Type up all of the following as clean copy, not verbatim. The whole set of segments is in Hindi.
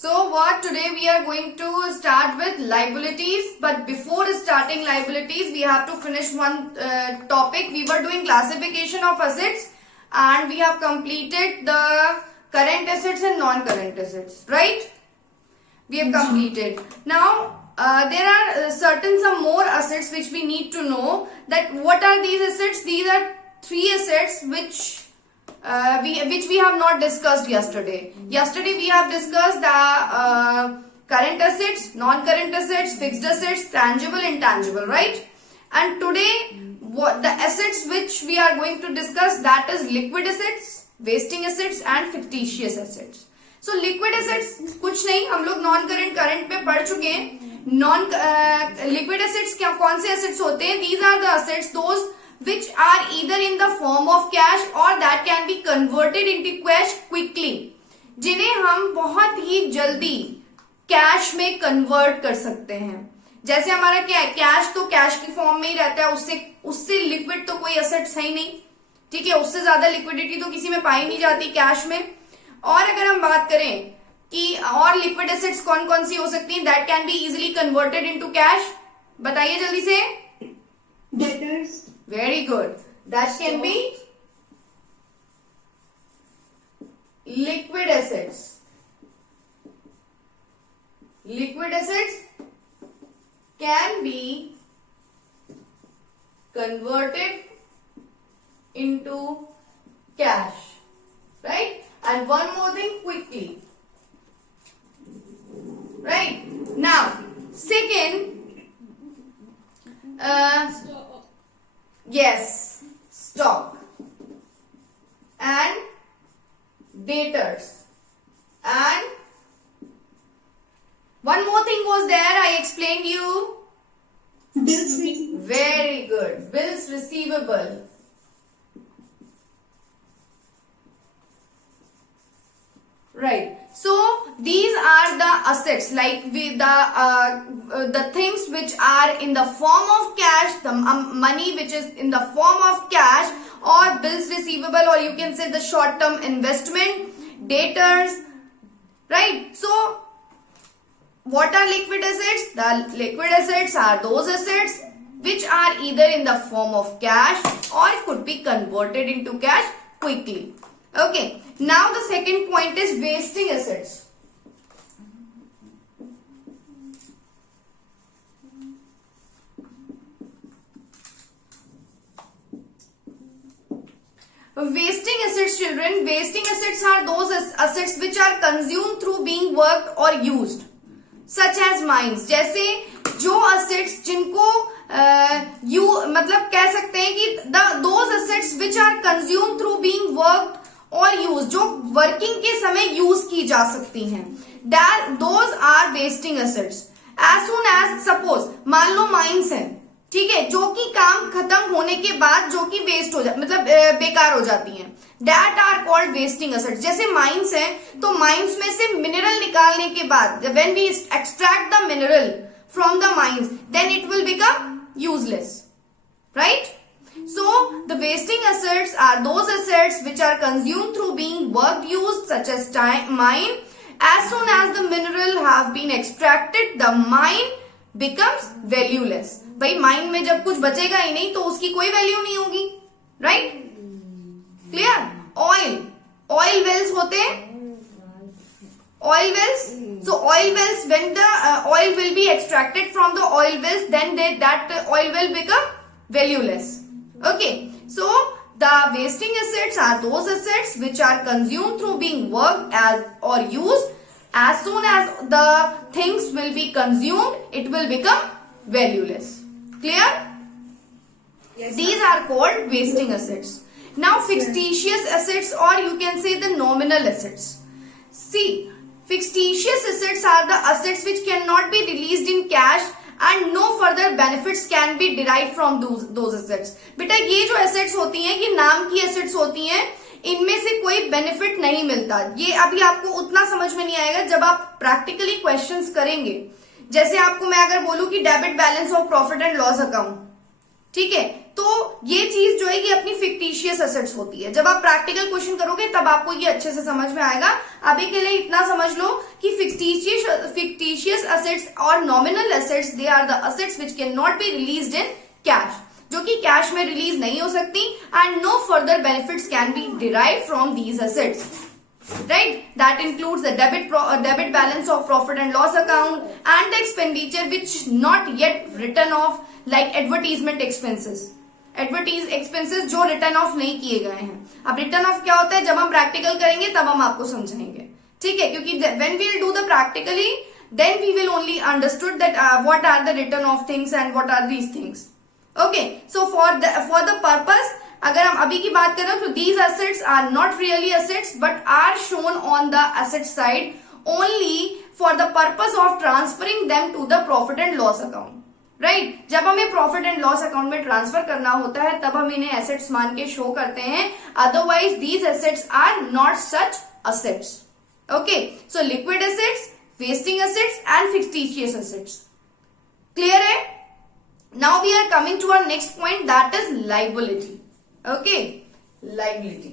So what today we are going to start with liabilities, but before starting liabilities we have to finish one topic. We were doing classification of assets and we have completed the current assets and non-current assets, right? We have completed. Now there are some more assets which we need to know. That what are these assets? These are three assets which we have not discussed yesterday. Yesterday we have discussed the current assets, non-current assets, fixed assets, tangible, intangible, right? And today what the assets which we are going to discuss, that is liquid assets, wasting assets and fictitious assets. So liquid assets कुछ नहीं, हम लोग नॉन करेंट करंट पे पढ़ चुके हैं. नॉन लिक्विड एसेट्स क्या कौन से एसेट्स होते हैं? These are the assets those which are either in the form of cash or that can be converted into cash quickly, जिन्हें हम बहुत ही जल्दी कैश में कन्वर्ट कर सकते हैं. जैसे हमारा क्या है, कैश तो कैश की फॉर्म में ही रहता है, उससे लिक्विड तो कोई एसेट्स है ही नहीं. ठीक है, उससे ज्यादा लिक्विडिटी तो किसी में पाई नहीं जाती कैश में. और अगर हम बात करें कि और लिक्विड एसेट्स कौन कौन सी हो सकती हैं that can be easily converted into cash, बताइए जल्दी से. Debtors. Very good. That can be liquid assets. Liquid assets can be converted into cash, right? And one more thing quickly, right? Now, second, yes, stock and debtors, and one more thing was there, I explained you. Bills. Very good. Bills receivable. Right. So these are the assets, like the things which are in the form of cash, the money which is in the form of cash, or bills receivable, or you can say the short term investment, debtors, right? So what are liquid assets? The liquid assets are those assets which are either in the form of cash or could be converted into cash quickly. Okay, now the second point is wasting assets. Wasting assets, children, wasting assets are those assets which are consumed through being worked or used, such as mines. जैसे जो assets जिनको मतलब कह सकते हैं कि those assets which are consumed through being worked और यूज, जो वर्किंग के समय यूज की जा सकती हैं, those are wasting assets. As soon as suppose मान लो माइंस है, ठीक है, जो कि काम खत्म होने के बाद जो कि वेस्ट हो जाती, मतलब बेकार हो जाती हैं, that are called wasting assets. जैसे माइंस है तो माइंस में से मिनरल निकालने के बाद when we extract the mineral from the mines then it will become useless, right? So the wasting assets are those assets which are consumed through being worked used, such as mine. As soon as the mineral have been extracted, the mine becomes valueless. भाई माइन में जब कुछ बचेगा ही नहीं तो उसकी कोई वैल्यू नहीं होगी, राइट? क्लियर? ऑयल वेल्स होते हैं, oil wells. So oil wells, when the oil will be extracted from the oil wells, then that oil will become valueless. Okay, so the wasting assets are those assets which are consumed through being worked as or used. As soon as the things will be consumed, it will become valueless. Clear? Yes, these are called wasting assets. Now fictitious assets, or you can say the nominal assets. See, fictitious assets are the assets which cannot be released in cash and no further benefits can be derived from those assets. बेटा ये जो assets होती हैं, ये नाम की assets होती हैं, इनमें से कोई benefit नहीं मिलता. ये अभी आपको उतना समझ में नहीं आएगा जब आप practically questions करेंगे. जैसे आपको मैं अगर बोलूं कि debit balance of profit and loss account, ठीक है, तो ये चीज जो है ये अपनी फिक्टिशियस एसेट्स होती है। जब आप प्रैक्टिकल क्वेश्चन करोगे तब आपको ये अच्छे से समझ में आएगा। अभी के लिए इतना समझ लो कि फिक्टिशियस एसेट्स और nominal assets they are the assets which can not be released in cash, जो कि कैश में रिलीज नहीं हो सकती, and no further benefits can be derive from these assets, right? That includes the debit balance of profit and loss account and the expenditure which not yet written off, like advertisement expenses. Expenses जो रिटर्न ऑफ नहीं किए गए हैं। अब रिटर्न ऑफ क्या होता है, जब हम प्रैक्टिकल करेंगे तब हम आपको समझाएंगे, ठीक है, क्योंकि when we will do the practically then we will only understood that what are the return of things and what are these things. Okay, so for the purpose, अगर हम अभी की बात करें तो these assets are not really assets but are shown on the asset side only for the purpose of transferring them to the profit and loss account, right? जब हमें प्रॉफिट एंड लॉस अकाउंट में ट्रांसफर करना होता है तब हम इन्हें एसेट्स मान के शो करते हैं, otherwise these assets are not such assets. Okay, so liquid assets, wasting assets and fictitious assets. Clear है? Now we are coming to our next point, that is liability. Okay, liability.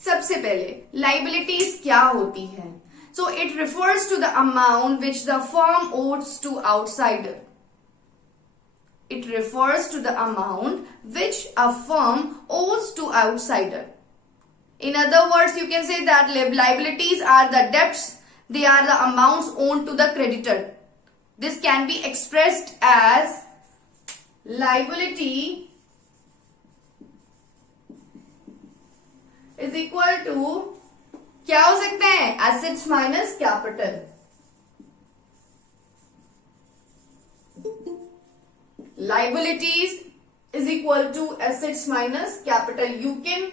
सबसे पहले liabilities क्या होती है? So it refers to the amount which the firm owes to outsider. It refers to the amount which a firm owes to outsider. In other words, you can say that liabilities are the debts, they are the amounts owed to the creditor. This can be expressed as liability is equal to, क्या हो सकते हैं, assets minus capital. Liabilities is equal to assets minus capital. You can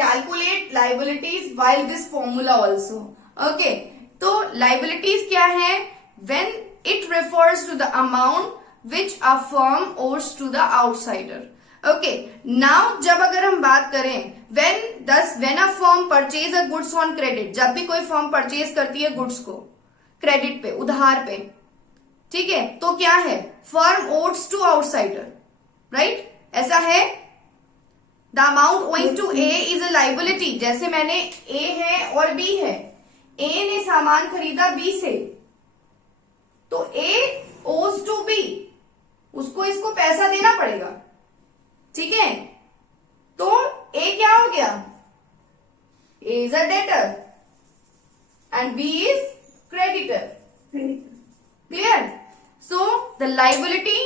calculate liabilities while this formula also. Okay, तो liabilities क्या है? When it refers to the amount which a firm owes to the outsider. Okay, now जब अगर हम बात करें when a firm purchase a goods on credit, जब भी कोई firm purchase करती है goods को क्रेडिट पे, उधार पे, ठीक है, तो क्या है, firm owes to outsider, right? ऐसा है। The amount owing to A is a liability. जैसे मैंने ए है और बी है, ए ने सामान खरीदा बी से, तो ए ओज टू बी, उसको इसको पैसा देना पड़ेगा, ठीक है? तो ए क्या हो गया, A is a debtor and B is creditor. Clear? So the liability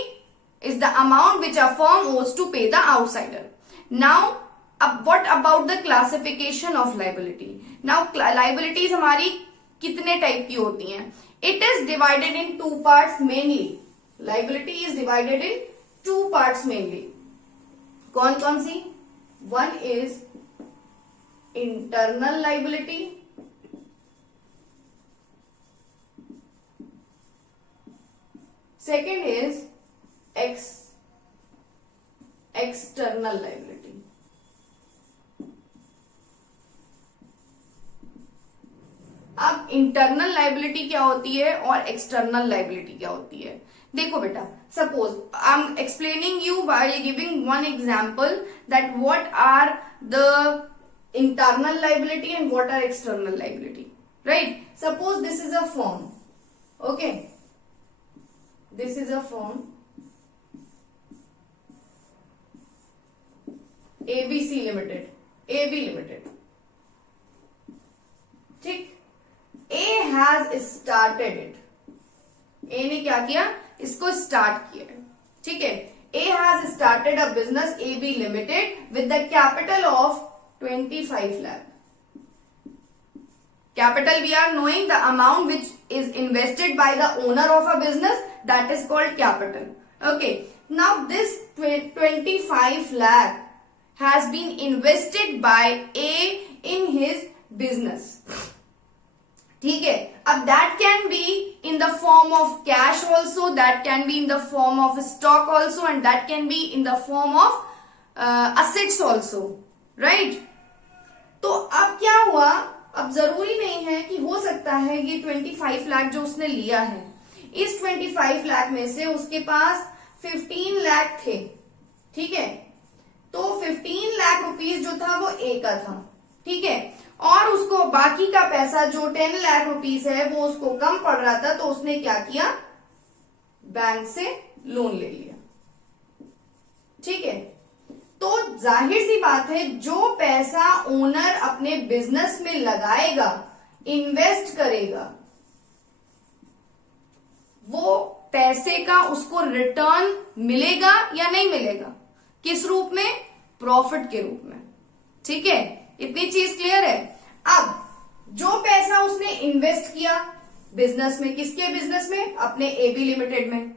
is the amount which a firm owes to pay the outsider. Now what about the classification of liability? Now liabilities हमारी कितने टाइप की होती हैं? It is divided in two parts mainly. Liability is divided in two parts mainly. कौन कौन सी? One is internal liability. Second is external liability. अब इंटरनल लाइबिलिटी क्या होती है और एक्सटर्नल लाइबिलिटी क्या होती है? देखो बेटा, suppose I am explaining you while giving one example that what are the internal liability and what are external liability, right? Suppose this is a firm, okay, this is a firm ABC Limited, AB Limited, ठीक? A has started it. A ने क्या किया, इसको स्टार्ट किया है, ठीक है? A has started a business AB Limited with the capital of 25 lakh. Capital, we are knowing the amount which is invested by the owner of a business, that is called capital. Okay, now this 25 lakh has been invested by A in his business. ठीक है, अब that can be in the form of cash also, that can be in the form of stock also, and that can be in the form of assets also, right. तो अब क्या हुआ, अब जरूरी नहीं है कि हो सकता है ये 25 लाख जो उसने लिया है, इस 25 लाख में से उसके पास 15 लाख थे, ठीक है। तो 15 लाख रुपीस जो था वो ए का था, ठीक है, और उसको बाकी का पैसा जो 10 लाख रुपीस है वो उसको कम पड़ रहा था, तो उसने क्या किया, बैंक से लोन ले लिया, ठीक है। तो जाहिर सी बात है, जो पैसा ओनर अपने बिजनेस में लगाएगा, इन्वेस्ट करेगा, वो पैसे का उसको रिटर्न मिलेगा या नहीं मिलेगा, किस रूप में, प्रॉफिट के रूप में, ठीक है। इतनी चीज क्लियर है। अब जो पैसा उसने इन्वेस्ट किया बिजनेस में, किसके बिजनेस में, अपने एबी लिमिटेड में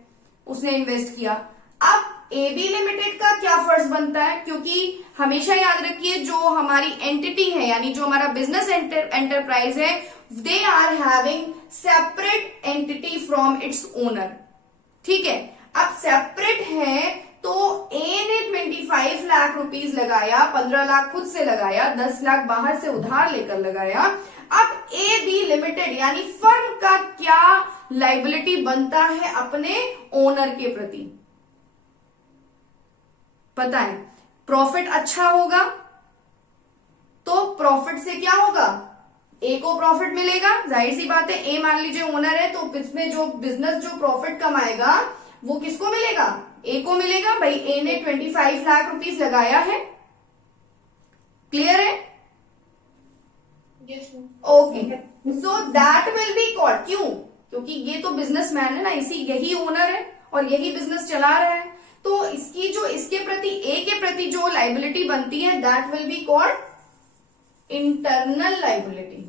उसने इन्वेस्ट किया। अब एबी लिमिटेड का क्या फर्ज बनता है, क्योंकि हमेशा याद रखिए जो हमारी एंटिटी है, यानी जो हमारा बिजनेस एंटरप्राइज है, they are having separate entity from its owner, ठीक है। अब सेपरेट है तो ए ने 25 लाख रुपीस लगाया, 15 लाख खुद से लगाया, 10 लाख बाहर से उधार लेकर लगाया। अब ए बी लिमिटेड यानी फर्म का क्या लाइबिलिटी बनता है अपने ओनर के प्रति, पता है, प्रॉफिट अच्छा होगा तो प्रॉफिट से क्या होगा, ए को प्रॉफिट मिलेगा, जाहिर सी बात है, ए मान लीजिए ओनर है, तो इसमें जो बिजनेस जो प्रॉफिट कमाएगा वो किसको मिलेगा, ए को मिलेगा। भाई ए ने 25 लाख रुपीस लगाया है, क्लियर है, Yes, ma'am. Okay. So that will be called, क्यों, क्योंकि ये तो बिजनेसमैन है ना, इसी यही ओनर है और यही बिजनेस चला रहा है, तो इसकी जो इसके प्रति, ए के प्रति जो लाइबिलिटी बनती है, that will be called internal liability.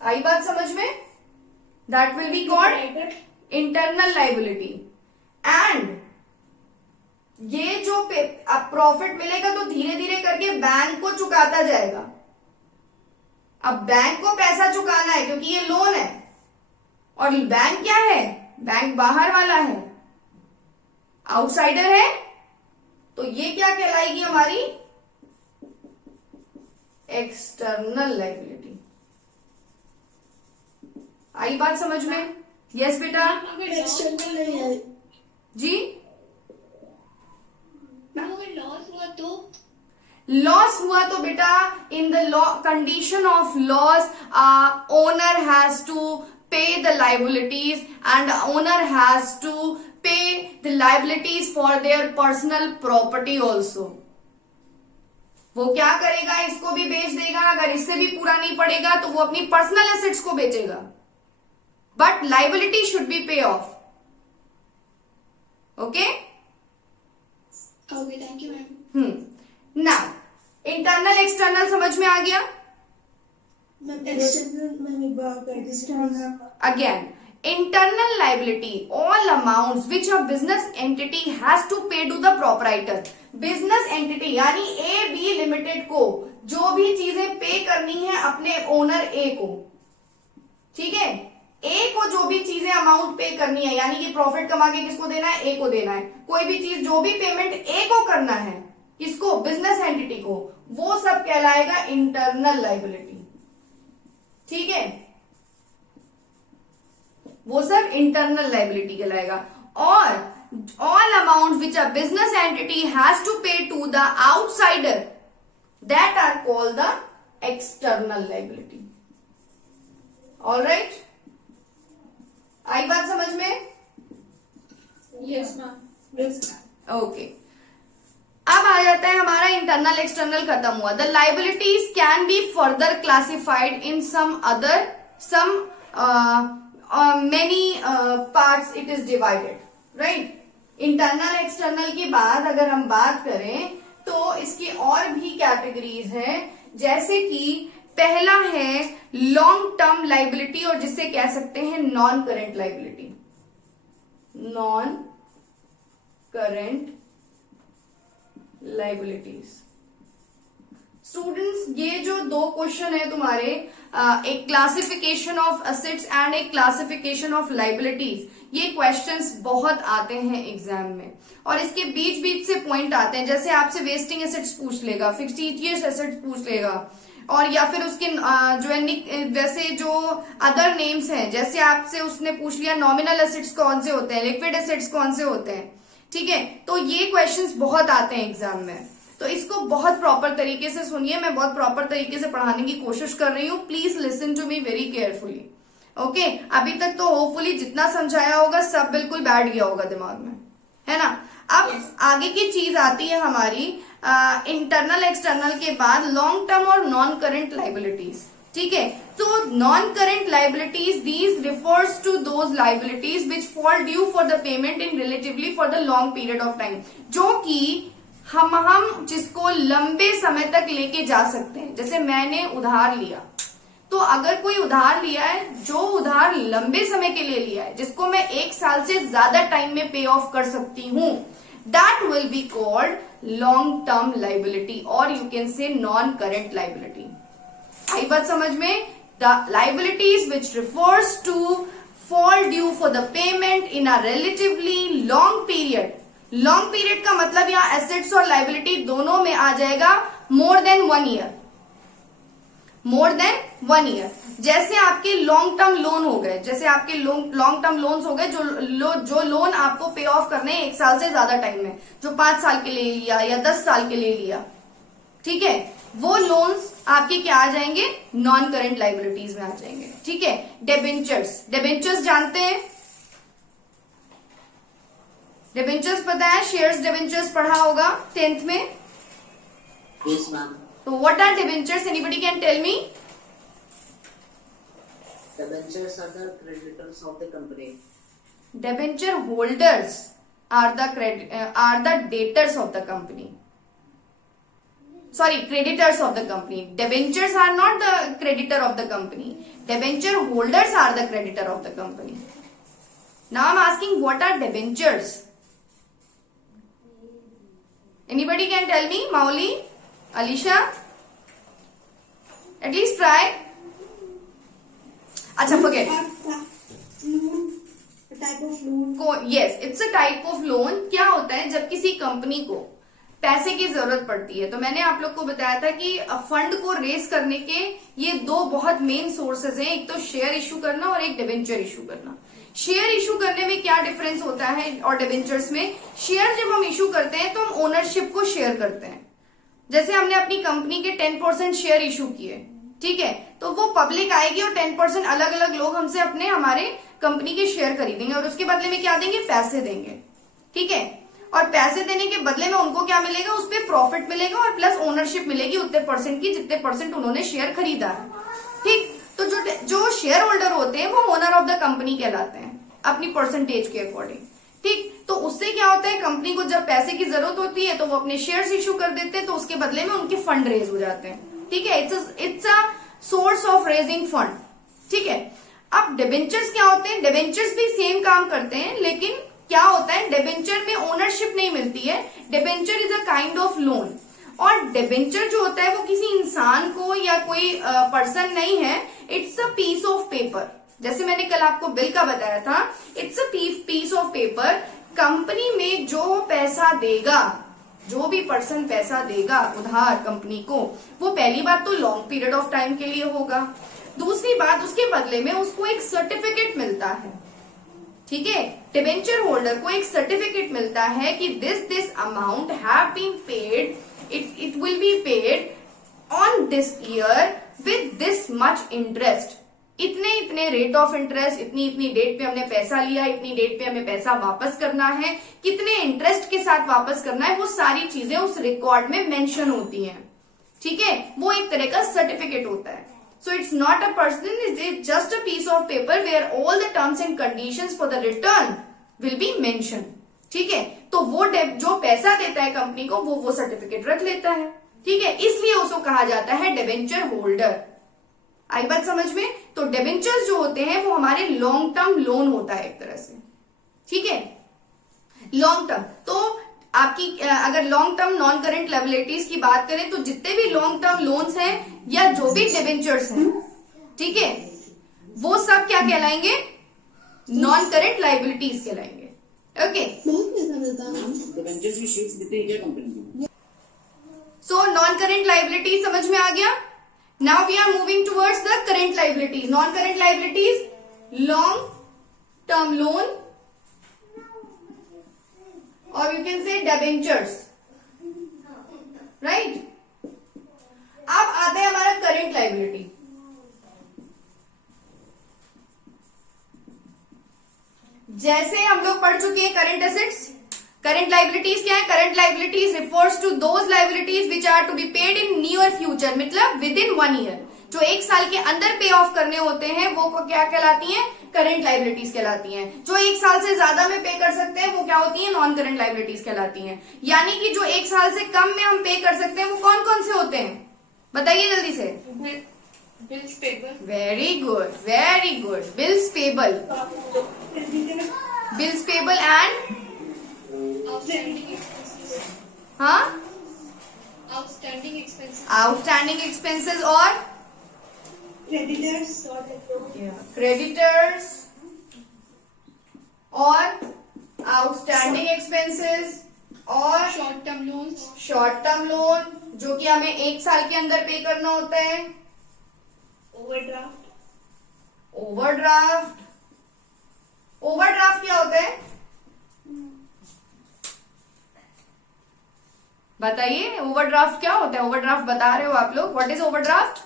आई बात समझ में, that will be called internal liability. And ये जो अब प्रॉफिट मिलेगा तो धीरे धीरे करके बैंक को चुकाता जाएगा। अब बैंक को पैसा चुकाना है क्योंकि ये लोन है, और बैंक क्या है, बैंक बाहर वाला है, आउटसाइडर है, तो ये क्या कहलाएगी हमारी, एक्सटर्नल लाइबिलिटी। आई बात समझ में, यस बेटा, अगर एक्सटर्नल नहीं है, जी, अगर लॉस हुआ तो, लॉस हुआ तो बेटा, in the law condition of loss, owner has to pay the liabilities and owner has to pay the liabilities for their personal property also. वो क्या करेगा, इसको भी बेच देगा, अगर इससे भी पूरा नहीं पड़ेगा तो वो अपनी पर्सनल एसेट्स को बेचेगा, बट लाइबिलिटी शुड बी पे of, okay. Okay, thank you ma'am. Now internal external समझ में आ गया। एक्सटर्नल मैंने बात कर दी, external Again, internal liability, all amounts which a business entity has to pay to the proprietor. Business entity यानी ए बी लिमिटेड को जो भी चीजें पे करनी है अपने ओनर ए को, ठीक है, ए को जो भी चीजें अमाउंट पे करनी है, यानी कि प्रॉफिट कमा के किसको देना है, ए को देना है, कोई भी चीज जो भी पेमेंट ए को करना है, किसको, बिजनेस एंटिटी को, वो सब कहलाएगा इंटरनल लाइबिलिटी, ठीक है, वो सब इंटरनल लाइबिलिटी कहलाएगा। और all amount which a business entity has to pay to the outsider, that are called the external liability. All right, आई बात समझ में, यस मैम, यस। ओके। अब आ जाता है हमारा इंटरनल एक्सटर्नल खत्म हुआ। The liabilities can be further classified in some other many parts it is divided, right. Internal external की बाद अगर हम बात करें तो इसकी और भी कैटेगरीज हैं, जैसे कि पहला है लॉन्ग टर्म लाइबिलिटी, और जिसे कह सकते हैं non current liability, non current liabilities. Students ये जो दो क्वेश्चन है तुम्हारे, एक क्लासिफिकेशन ऑफ एसेट्स एंड एक क्लासिफिकेशन ऑफ लाइबिलिटीज, ये क्वेश्चंस बहुत आते हैं एग्जाम में और इसके बीच बीच से पॉइंट आते हैं। जैसे आपसे वेस्टिंग एसेट्स पूछ लेगा, फिक्टिशियस एसेट्स पूछ लेगा, और या फिर उसके जो है वैसे जो अदर नेम्स हैं, जैसे आपसे उसने पूछ लिया नॉमिनल एसेट्स कौन से होते हैं, लिक्विड एसेट्स कौन से होते हैं, ठीक है। तो ये क्वेश्चंस बहुत आते हैं एग्जाम में, तो इसको बहुत प्रॉपर तरीके से सुनिए। मैं बहुत प्रॉपर तरीके से पढ़ाने की कोशिश कर रही हूँ, please listen to me very carefully, okay. अभी तक तो होपफुली जितना समझाया होगा सब बिल्कुल बैठ गया होगा दिमाग में, है ना। अब आगे की चीज आती है हमारी इंटरनल एक्सटर्नल के बाद लॉन्ग टर्म और नॉन करेंट लाइबिलिटीज, ठीक है। तो non current liabilities these refers to those liabilities which fall due for the payment in relatively for the long period of time, जो कि हम जिसको लंबे समय तक लेके जा सकते हैं। जैसे मैंने उधार लिया, तो अगर कोई उधार लिया है, जो उधार लंबे समय के लिए लिया है, जिसको मैं 1 साल से ज्यादा टाइम में पे ऑफ कर सकती हूं, that will be called long term liability और you can say non current liability. आई बात समझ में? The liabilities which refers to fall due for the payment in a relatively long period. Long period का मतलब यहाँ एसेट्स और लाइबिलिटी दोनों में आ जाएगा more than 1 year, more than 1 year. जैसे आपके लॉन्ग टर्म लोन हो गए, जैसे आपके लॉन्ग टर्म लोन्स हो गए, जो लोन आपको पे ऑफ करने हैं 1 साल से ज्यादा टाइम में, जो 5 साल के लिए लिया या 10 साल के लिए लिया, ठीक है, वो लोन्स आपके क्या आ जाएंगे, नॉन करेंट लाइबिलिटीज में आ जाएंगे, ठीक है। डिबेंचर्स, डिबेंचर्स जानते हैं, डिबेंचर्स पता है, शेयर्स डिबेंचर्स पढ़ा होगा 10th में। Yes, ma'am. So what are debentures? Anybody can tell me? Debentures are the creditors of the company. Debenture holders are the debtors of the company. Sorry, creditors of the company. Debentures are not the creditor of the company. Debenture holders are the creditor of the company. Now I'm asking, what are debentures? Anybody can tell me? Mauli, Alisha? At least try. अच्छा, forget. Type of loan. Yes, it's a type of loan. क्या होता है जब किसी कंपनी को पैसे की जरूरत पड़ती है, तो मैंने आप लोग को बताया था कि फंड को रेस करने के ये 2 बहुत मेन सोर्सेज हैं, एक तो शेयर इशू करना और एक डिबेंचर इशू करना। शेयर इशू करने में क्या डिफरेंस होता है और डिबेंचर्स में? शेयर जब हम इशू करते हैं तो हम ओनरशिप को शेयर करते हैं। जैसे हमने अपनी कंपनी के 10% शेयर इशू किए, ठीक है, तो वो पब्लिक आएगी और 10% अलग अलग लोग हमसे अपने हमारे कंपनी के शेयर खरीदेंगे और उसके बदले में क्या देंगे, पैसे देंगे, ठीक है। और पैसे देने के बदले में उनको क्या मिलेगा, उस पर प्रॉफिट मिलेगा और प्लस ओनरशिप मिलेगी उतने परसेंट की जितने परसेंट उन्होंने शेयर खरीदा है, ठीक। तो जो शेयर होल्डर होते हैं वो ओनर ऑफ द कंपनी कहलाते हैं अपनी परसेंटेज के अकॉर्डिंग, ठीक। तो उससे क्या होता है, कंपनी को जब पैसे की जरूरत होती है तो वो अपने शेयर्स इशू कर देते हैं, तो उसके बदले में उनके फंड रेज हो जाते हैं, ठीक है। It's a source of raising fund, ठीक है। अब डिबेंचर्स क्या होते हैं? डिबेंचर्स भी सेम काम करते हैं, लेकिन क्या होता है, डिबेंचर में ओनरशिप नहीं मिलती है। Debenture is a kind of loan, और डिबेंचर जो होता है वो किसी इंसान को या कोई पर्सन नहीं है, it's a piece of paper. जैसे मैंने कल आपको बिल का बताया था, it's a piece of paper. Company में जो पैसा देगा, जो भी पर्सन पैसा देगा उधार कंपनी को, वो पहली बात तो लॉन्ग पीरियड ऑफ टाइम के लिए होगा, दूसरी बात उसके बदले में उसको एक सर्टिफिकेट मिलता है, ठीक है। डिबेंचर होल्डर को एक सर्टिफिकेट मिलता है कि this amount have been paid, it will be paid on this year with this much interest. इतने रेट ऑफ इंटरेस्ट, इतनी डेट पे हमने पैसा लिया, इतनी डेट पे हमें पैसा वापस करना है, कितने इंटरेस्ट के साथ वापस करना है, वो सारी चीजें उस रिकॉर्ड में मेंशन होती हैं, ठीक है। वो एक तरह का सर्टिफिकेट होता है। So it's not a person, it's just a piece of paper where all the terms and conditions for the return will be mentioned, ठीक है। तो वो जो पैसा देता है कंपनी को वो सर्टिफिकेट रख लेता है, ठीक है, इसलिए उसको कहा जाता है डिबेंचर होल्डर। आई बात समझ में? तो डिबेंचर्स जो होते हैं वो हमारे लॉन्ग टर्म लोन होता है एक तरह से, ठीक है, लॉन्ग टर्म। तो आपकी अगर long term non current liabilities की बात करें तो जितने भी लॉन्ग टर्म लोन्स हैं या जो भी डिबेंचर्स हैं, ठीक है, वो सब क्या कहलाएंगे? नॉन करंट लायबिलिटीज कहलाएंगे। ओके, डिबेंचर्स भी शीट्स देते हैं क्या कंपनी को? सो नॉन करंट लायबिलिटी समझ में आ गया। Now we are moving towards the current liabilities. Non current liabilities, long term loan और you can say debentures, right. अब आता है हमारा करंट लायबिलिटी। जैसे हम लोग पढ़ चुके हैं करंट एसेट्स, करंट लायबिलिटीज क्या है? Current liabilities refers to those liabilities which are to be paid in near future, मतलब विद इन 1 ईयर, जो 1 साल के अंदर पे ऑफ करने होते हैं वो क्या कहलाती हैं? करंट लायबिलिटीज कहलाती हैं। जो 1 साल से ज्यादा में पे कर सकते हैं वो क्या होती हैं? नॉन करंट लायबिलिटीज कहलाती हैं। यानी कि जो 1 साल से कम में हम पे कर सकते हैं वो कौन कौन से होते हैं? बताइए जल्दी से। Bills payable. Very good, very good. Bills payable, bills payable and Outstanding expenses. हाँ, Outstanding expenses. आउटस्टैंडिंग एक्सपेंसेस और Creditors. क्रेडिटर्स और आउटस्टैंडिंग एक्सपेंसेस और Short term loans. Short term loan जो कि हमें 1 साल के अंदर पे करना होता है। Overdraft. ओवरड्राफ्ट, ओवरड्राफ्ट क्या होता है? बताइए, ओवरड्राफ्ट क्या होता है? ओवरड्राफ्ट बता रहे हो आप लोग, what is overdraft?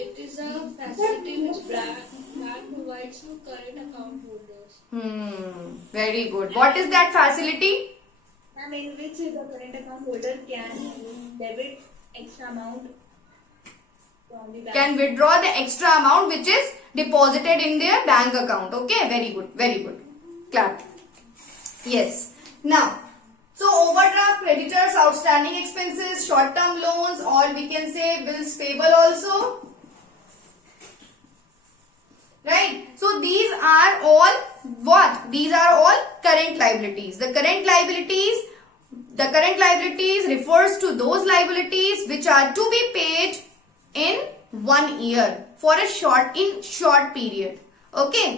It is a facility which bank provides to current account holders. Very good. What is that facility? In which the current account holder can debit extra amount from the bank. Can withdraw the extra amount which is deposited in their bank account. Okay, very good, very good. Clap. Yes. Now, so overdraft, creditors, outstanding expenses, short-term loans, or we can say bills payable also. Right? So these are all what? These are all current liabilities. The current liabilities refers to those liabilities which are to be paid in 1 year for a short period. Okay.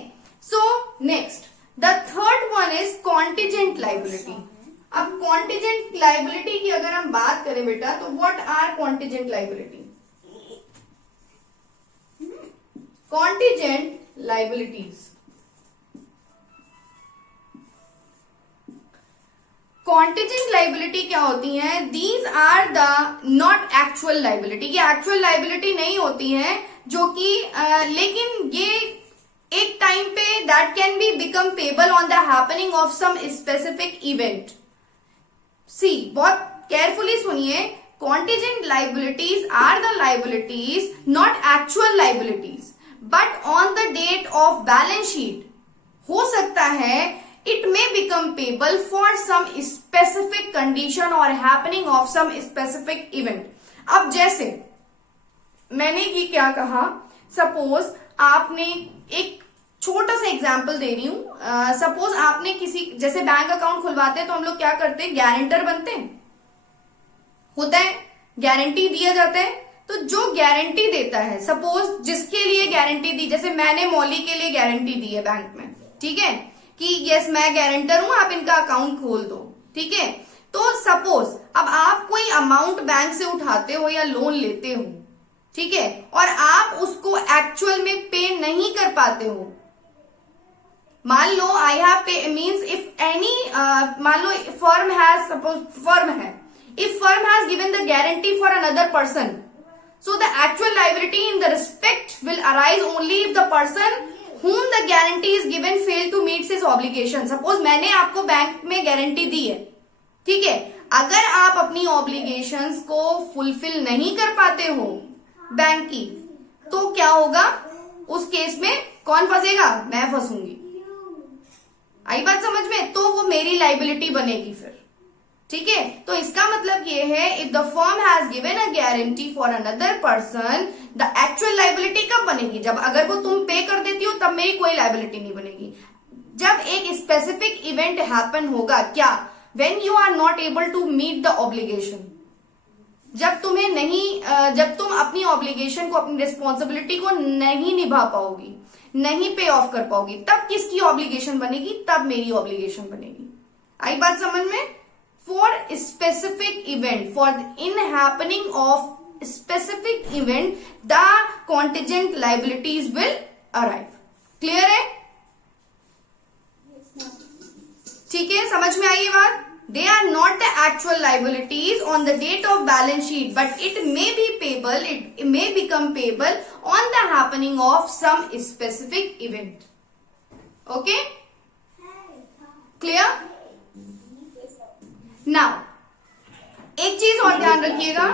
So next, the third one is contingent liability. अब contingent liability की अगर हम बात करें बेटा, तो what are contingent liability? Contingent liabilities. Contingent liability क्या होती हैं? These are the not actual liability. ये actual liability नहीं होती हैं, जो कि लेकिन ये एक टाइम पे that can be become payable on the happening of some specific event. See, बहुत carefully सुनिए. Contingent liabilities are the liabilities, not actual liabilities, but on the date of balance sheet. हो सकता है it may become payable for some specific condition or happening of some specific event. अब जैसे मैंने ये क्या कहा, सपोज आपने एक छोटा सा एग्जाम्पल दे रही हूं। सपोज आपने किसी, जैसे बैंक अकाउंट खुलवाते हैं तो हम लोग क्या करते हैं? गारंटर बनते हैं, होता है, गारंटी दिया जाता है। तो जो गारंटी देता है, सपोज जिसके लिए गारंटी दी, जैसे मैंने मौली के लिए गारंटी दी है बैंक में, ठीक है, कि यस मैं गारंटर हूं, आप इनका अकाउंट खोल दो, ठीक है। तो सपोज अब आप कोई अमाउंट बैंक से उठाते हो या लोन लेते हो, ठीक है, और आप उसको एक्चुअल में पे नहीं कर पाते हो। मान लो आई हैव पे मीन्स इफ एनी, मान लो फर्म हैज, सपोज फर्म है, if firm has given the guarantee for another person, so the actual liability in the respect will arise only if the person whom the guarantee is given fail to meet his obligation. Suppose मैंने आपको बैंक में गारंटी दी है, ठीक है, अगर आप अपनी ऑब्लिगेशंस को फुलफिल नहीं कर पाते हो बैंक की, तो क्या होगा? उस केस में कौन फंसेगा? मैं फंसूंगी। आई बात समझ में? तो वो मेरी लाइबिलिटी बनेगी फिर, ठीक है। तो इसका मतलब ये है, if the firm has given a guarantee for another person, the actual liability कब बनेगी? जब अगर वो तुम पे कर देती हो तब मेरी कोई लाइबिलिटी नहीं बनेगी। जब एक स्पेसिफिक इवेंट हैपन होगा, क्या when you are not able to meet the obligation. जब तुम अपनी ऑब्लिगेशन को, अपनी रिस्पॉन्सिबिलिटी को नहीं निभा पाओगी, नहीं पे ऑफ कर पाओगी, तब किसकी ऑब्लिगेशन बनेगी? तब मेरी ऑब्लिगेशन बनेगी. आई बात समझ में? For specific event, for in happening of specific event, the contingent liabilities will arrive. Clear है? ठीक है, समझ में आई ये बात? They are not the actual liabilities on the date of balance sheet, but it may be payable, it may become payable on the happening of some specific event. Okay? Clear? Now, एक चीज और ध्यान रखिएगा.